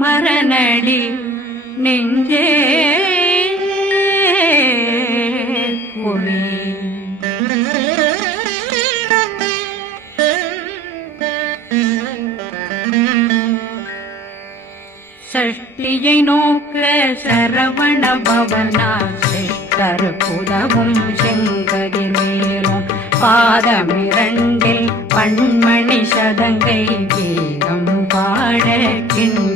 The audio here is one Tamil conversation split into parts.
மரணடி நெஞ்சே குழி சஷ்டியை நோக்க சரவண பவனா சிஷ்டர் புதவும் மேலும் பாதமிரண்டில் பண்மணி சதங்கை கீதம் பாட கிண்கிணியாட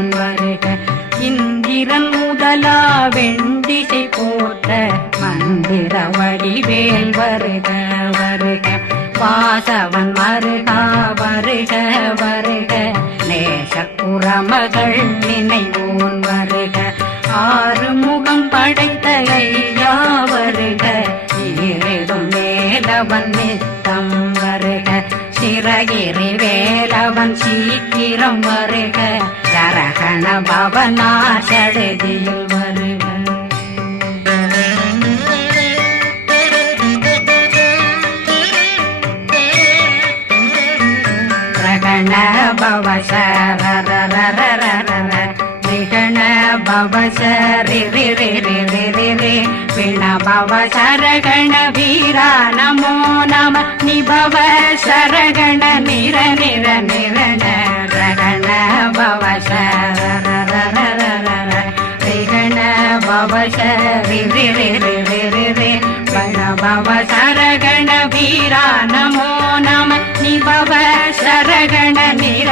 இந்திரன் முதலா வெண்டிசை போட்ட மந்திர வடிவேல் வருக வருக. வாசவன் மருகா வருக வருக. நேச குரமகள் நினை சரகண பவனா சடுதியில் வருக ரகண பவ விகண பவ சரி சரகண வீரா நமோ நம நிபவ சரகண நிர நிர நிரண ரகண பவ சரரரரரர விகண பவ சரி ரி ரி ரி ரி ரி ரி வண பவ சரகண வீரா நமோ நம நிபவ சரகண நிர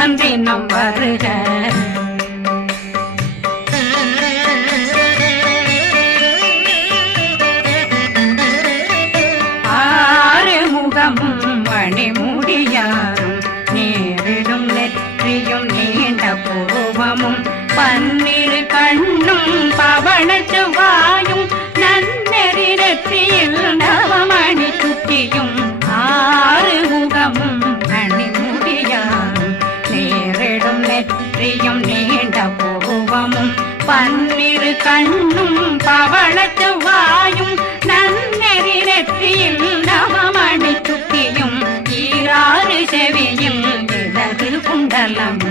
குகந்தினம் வருக. பன்னிரு கண்ணும் பவள செவ்வாயும் நன்னெறி நெற்றியில் நவமணி சுட்டியும் ஈராறு செவியும் இடது குண்டலம்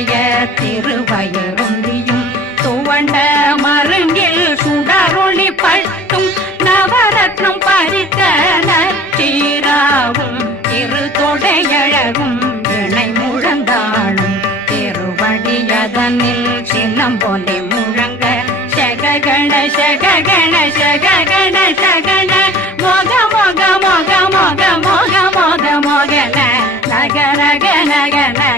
உடைய திருவயருந்தியும் துவண்ட மருங்கில் சுடரொளி பட்டும் நவரத்னம் பறித்த நச்சீராவும் திரு தொடையழகும் இணை முழந்தாளும் திருவடியதனில் சின்னம் போலே முழங்க. சககண சககண சககண சகண மோக மோக மோக மோக மோக மோக மோகன. நகரக நகன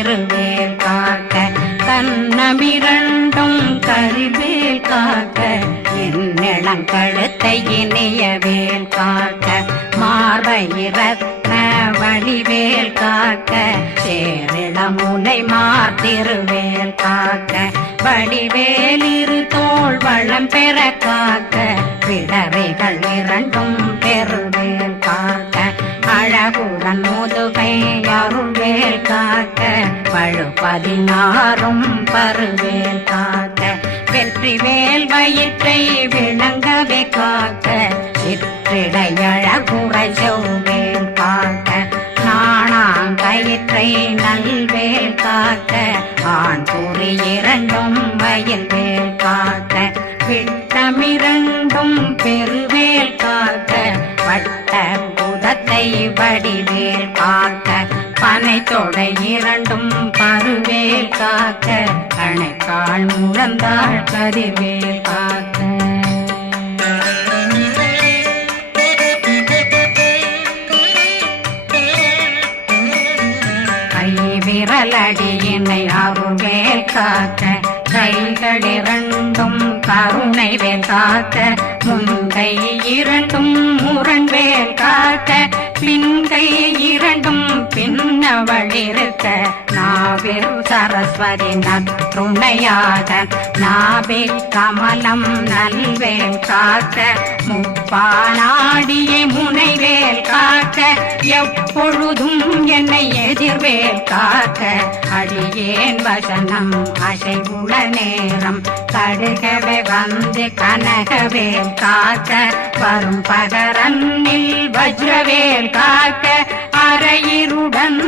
திருவேல் காக்க கண்ணமிரண்டும் கருவேல் காக்க என்னிடம் கழுத்தை இணையவேல் காக்க மார்பயிரத்ன வழிவேல் காக்க சேரிடம் சேரிளமுனை மாத்திருவேல் காக்க வழிவேல் இரு தோல் வளம் பெற காக்க பிடரைகள் இரண்டும் பெருவேல் காக்க. அழகுடன் முதுகை அருள்வேல் காக்க பழு பதினாறும் பருவேல் காக்க. வெற்றி வேல் வயிற்றை விளங்கவே காக்க சிற்றிடையழகுறை செவ்வேல் காக்க. நாணாங்கயிற்றை நல்வேல் காக்க ஆண் கூறி இரண்டும் வயல்வேல் காக்க. விட்டமிரண்டும் பெரு புதத்தை வடிவேல் காக்க பனை இரண்டும் பருவேல் காக்க கணைக்கால் முழந்தாள் கருவேல் காக்க. கை விரலடியினை அருவேல் காக்க கைகளிரண்டும் கருணை வேல் காக்க முன்கை இரண்டும் முரண் வேல் காக்க பின்கை இரண்டும் பின்னவழிருக்க நாவில் சரஸ்வதி நற்றுணையாக நாவில் கமலம் நல்வேன் காக்க முப்பானாடியை முனைவேல் காக்க எப்பொழுதும் என்னை எதிர்வேல் காக்க. அடியேன் வசனம் அசைவுள நேரம் கடுகவே வந்து கனகவேல் காக்க. வரும் பகரன்னில் வஜ்ரவேல் காக்க அரையிருடன்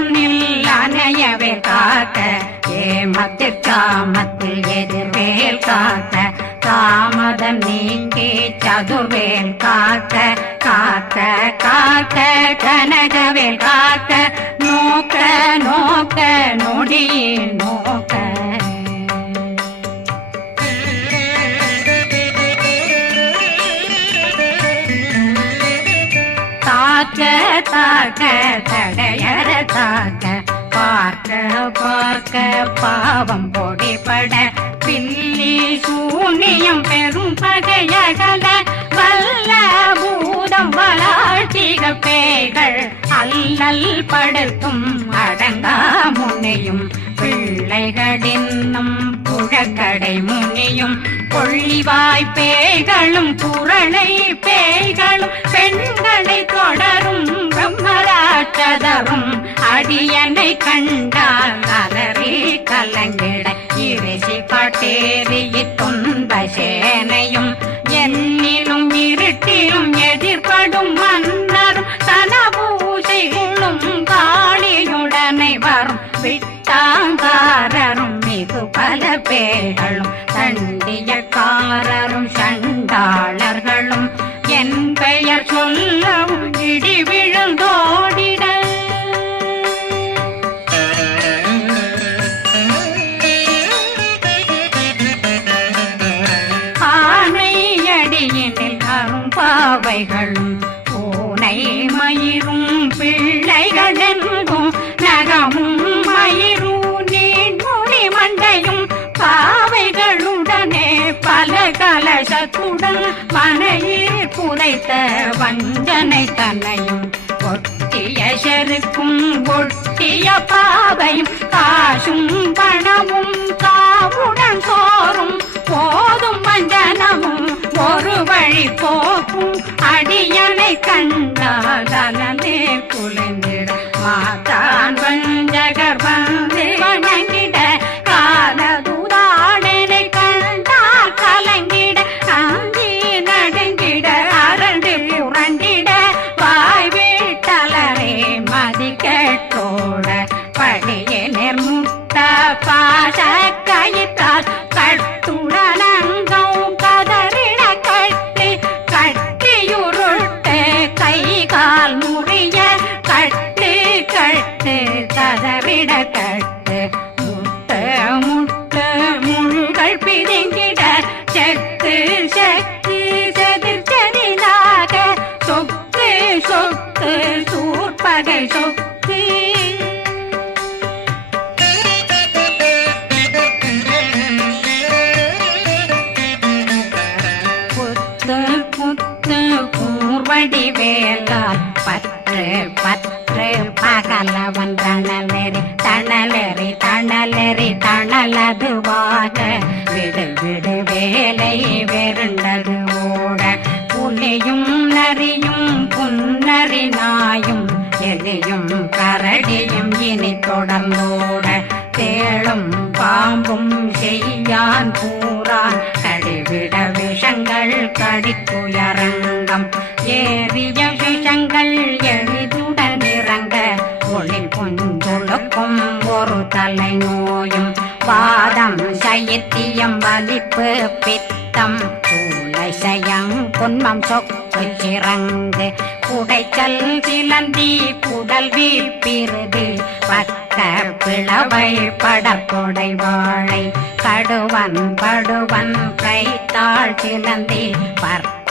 அணையவே காக்க. ஏமத்தில் காமத்தில் எதிர்வேல் காக்க தாமதம் நீங்கி சதுர்வேல் காக்க காக்க காக்க கனகவேல் காக்க நோக்க நோக்க நொடியில் நோக்க. தாக்க தாக்க தடையற தாக்க பார்க்க பார்க்க பாவம் பொடிபட பில்லி சூனியம் பெரும் பகையகல வல்ல பூதம் வளாட்டிக கார்த்திக பேய்கள் அல்லல் படுத்தும் அடங்கா முனையும் பிள்ளைகளின்னும் புழக்கடை முனியும் கொள்ளிவாய் பேய்களும் குரளை பேய்களும் பெண்களை தொடரும் பிரம்மராட்சதரும் அடியனை கண்டால் அலறி கலங்கிட இறைசி பாட்டேறி துன்ப சேனையும் மனையில் வஞ்சனை தன்னையும் ஒட்டிய செருக்கும் ஒட்டிய பாவையும் காசும் பணமும் காவுடன் சோறும் போதும் வஞ்சனமும் ஒரு வழி போக்கும் அடியனை கண்டாலே குளிந்திட மாதான் வஞ்சகர் கடித்துயரங்கம் ஏறிய விஷங்கள் எளிதுடன் இறங்க. ஒளி கொஞ்சொழுக்கும் ஒரு தலை நோயும் வாதம் சைத்தியம் வலிப்பு பித்தம். சயம் பொன்மம் சொக்கு சிறங்கு. குடைச்சல் சிலந்தி குடல் வீப்பிருது பக்க பிளவை படற்கொடை வாழை. கடுவன் படுவன் கைத்தாள் சிலந்தி. பர்த்த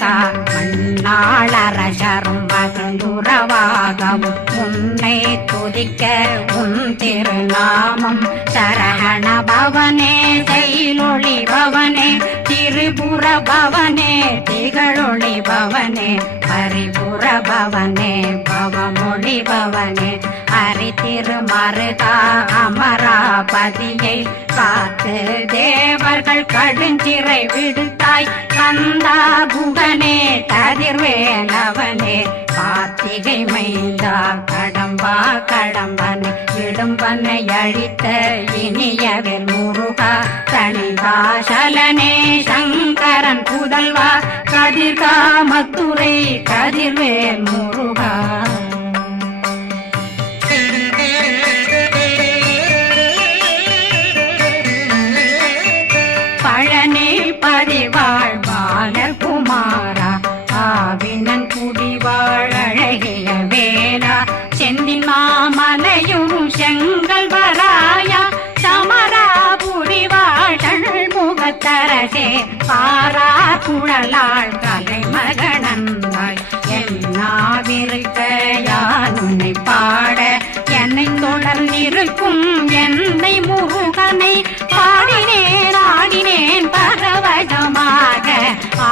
எனக்கா மண்ணாளரசரும் மகிழ்ந்துறவாகவும் உன்னை துதிக்க உன் திருநாமம் சரகண பவனே செயலொளி பவனே திரிபுர பவனே திகழொளி பவனே பரிபுர பவனே பவமொழி பவனே. ஹரி திருமருகா அமராபதியை காத்து தேவர்கள் கடுஞ்சிறை விடுத்தாய். கந்தா புகனே கதிர்வேலவனே கார்த்திகை மைந்தா கடம்பா கடம்பனை இடும்பனை அழித்த இனியவர் முருகா தனிகாசலனே சங்கரன் புதல்வா கதிர்கா மத்துரை கதிர்வேல் முருகா. ஆடி வாழ்வான குமாரா ஆவினன் குடிவாழகிய வேளா செந்தின் மாமலையும் செங்கல் வராயா சமரா புரிவாழல் முகத்தரசே பாரா குழலாள் கலை மகனந்தாய் எல்லாவிருக்க யானுனை பாட என்னை தொடர்ந்திருக்கும் என்னை முருகனை பாடினே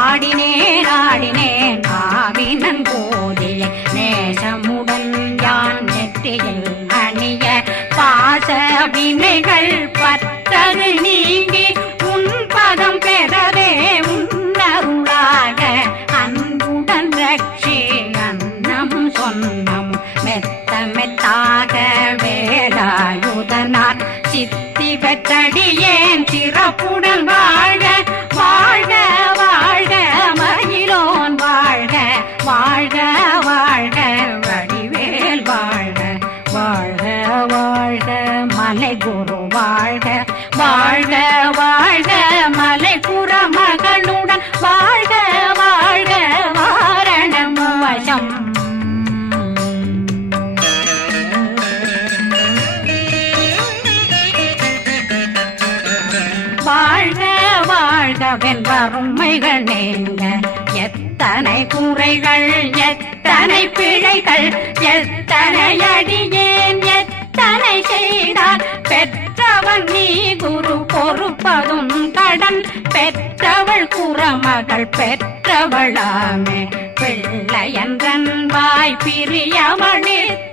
ஆடினேன் ஆடினேன். ஆவினன் போதிய நேசமுடன் யான் நெற்றியில் அணிய பாச வினைகள் பத்தது நீங்கி உன் பதம் பெறவே உன்னருளாக. அன்புடன் ரட்சி அன்னம் சொன்னம் மெத்த மெத்தாக வேலாயுதனார் சித்தி பெற்றடியேன் பிழைகள் எத்தனை பிழைகள் எத்தனை அடியேன் எத்தனை செய்தார்? பெற்றவன் நீ குரு பொறுப்பதும் கடன். பெற்றவள் குறமகள் பெற்றவளாமே. பிள்ளை என்றன் வாய் பிரியமளித்து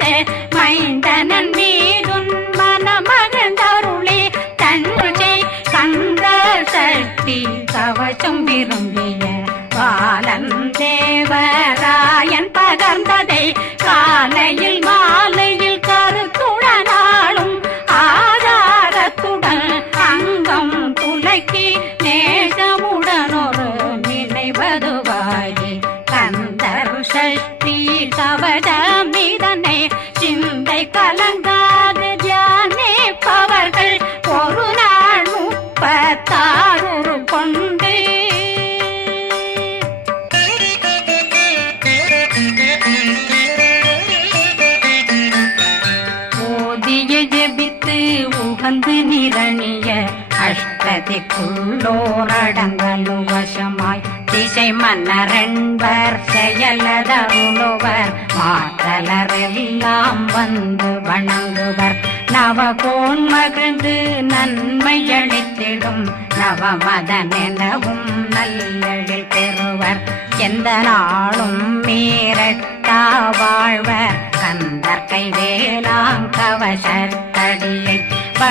அஷ்டதிக்குள்ளோரடங்கலு வசமாய் திசை மன்னரென்பர் செயலதருளுவர் மாற்றலரெல்லாம் வந்து வணங்குவர். நவகோன் மகிழ்ந்து நன்மை அளித்திடும் நவமதனெனவும் நல்லெழில் பெறுவர். எந்த நாளும் மீறட்டா வாழ்வர். கந்தற்கை வேளாங்கவசத்தடியை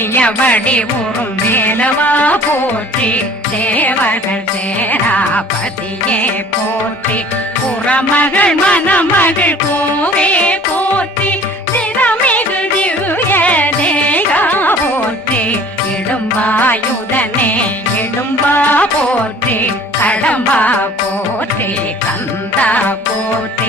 செய்யவடி ஊரும் வேலவா போற்றி தேவர்கள் சேராபதியே போற்றி. புறமகள் மணமகள் கோவே போற்றி திறமிகு திவ்ய தேகா போற்றி. இடும்பாயுதனே இடும்பா போற்றி கடம்பா போற்றி கந்தா போற்றி.